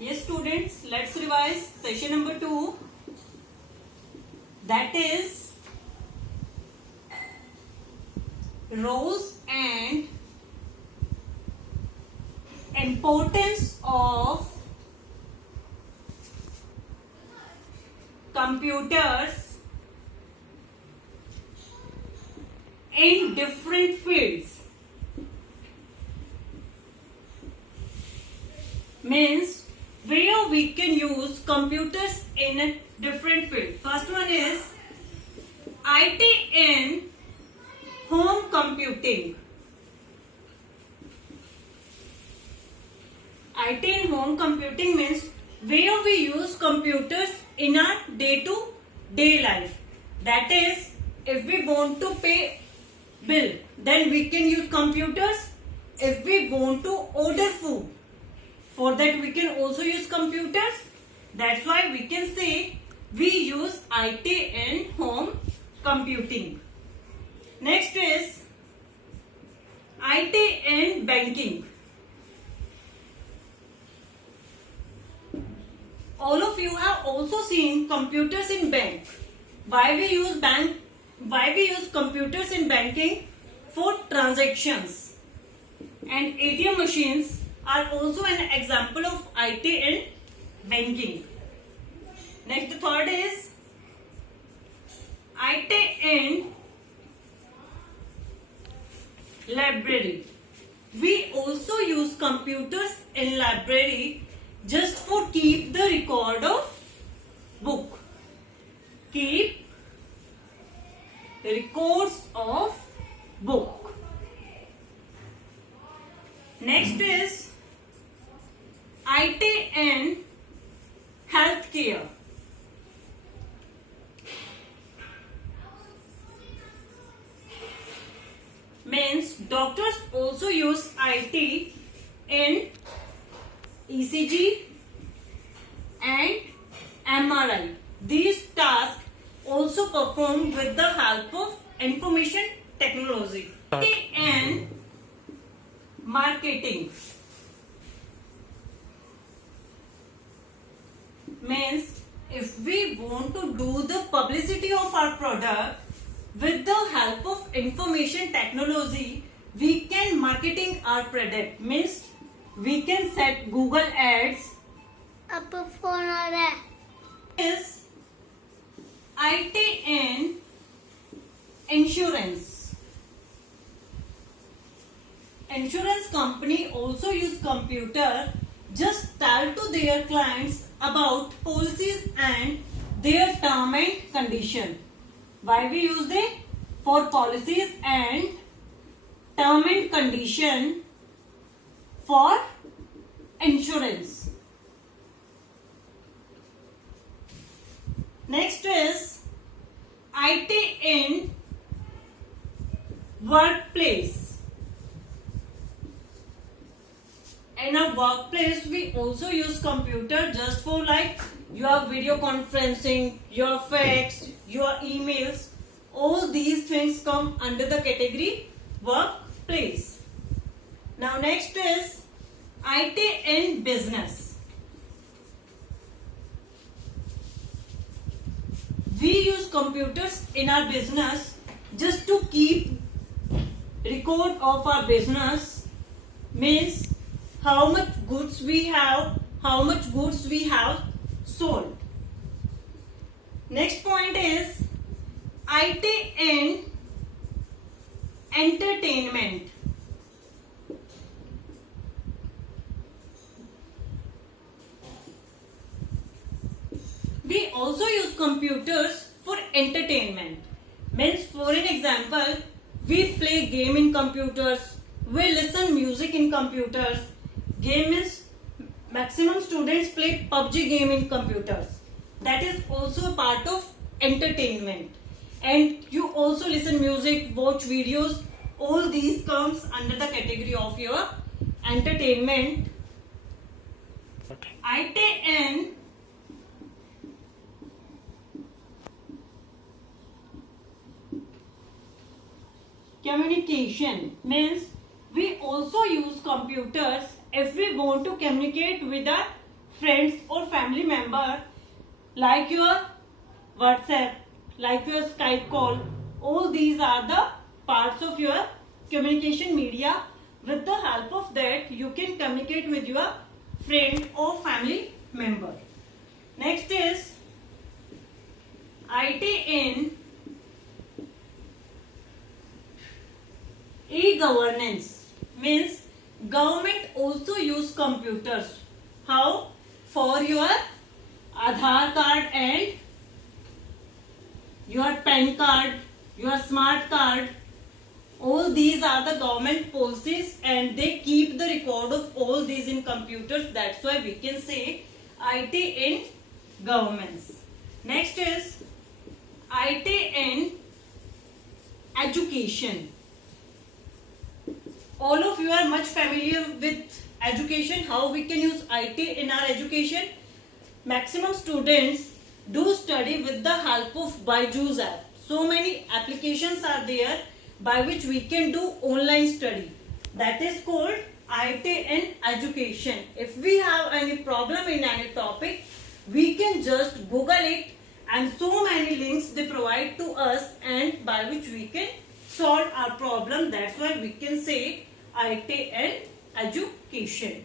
Yes, students, let's revise session number 2. That is roles and importance of computers in different fields. Means where we can use computers in a different field. First one is IT in home computing. IT in home computing means where we use computers in our day-to-day life. That is, if we want to pay bill, then we can use computers. If we want to order food, for that we can also use computers. That's why we can say we use IT in home computing. Next is IT in banking. All of you have also seen computers in bank. Why we use computers in banking? For transactions. And ATM machines are also an example of IT in banking. Next, the third is IT in library. We also use computers in library just for keep the record of book. Keep the records of book. Next is IT in healthcare. Means doctors also use IT in ECG and MRI. These tasks also performed with the help of information technology. IT in marketing means if we want to do the publicity of our product with the help of information technology, we can marketing our product. Means we can set Google ads. up phone आ रहा है. Is IT in insurance. Insurance company also use computer just tell to their clients about policies and their term and condition. Why we use it? For policies and term and condition for insurance. Next is IT in workplace. In a workplace, we also use computer just for like your video conferencing, your fax, your emails. All these things come under the category workplace. Now next is IT in business. We use computers in our business just to keep record of our business. Means how much goods we have sold. Next point is IT in entertainment. We also use computers for entertainment. Means for an example, we play game in computers, we listen music in computers. Game means maximum students play PUBG game in computers. That is also a part of entertainment. And you also listen music, watch videos. All these comes under the category of your entertainment. Okay. IT in communication means we also use computers if we want to communicate with our friends or family member, like your WhatsApp, like your Skype call. All these are the parts of your communication media. With the help of that, you can communicate with your friend or family member. Next is IT in e-governance, means government also use computers. How? For your Aadhaar card and your PAN card, your smart card. All these are the government policies and they keep the record of all these in computers. That's why we can say IT in governments. Next is IT in education. All of you are much familiar with education, how we can use IT in our education. Maximum students do study with the help of Byju's app. So many applications are there by which we can do online study. That is called IT in education. If we have any problem in any topic, we can just Google it and so many links they provide to us and by which we can solve our problem. That's why we can say IT in education.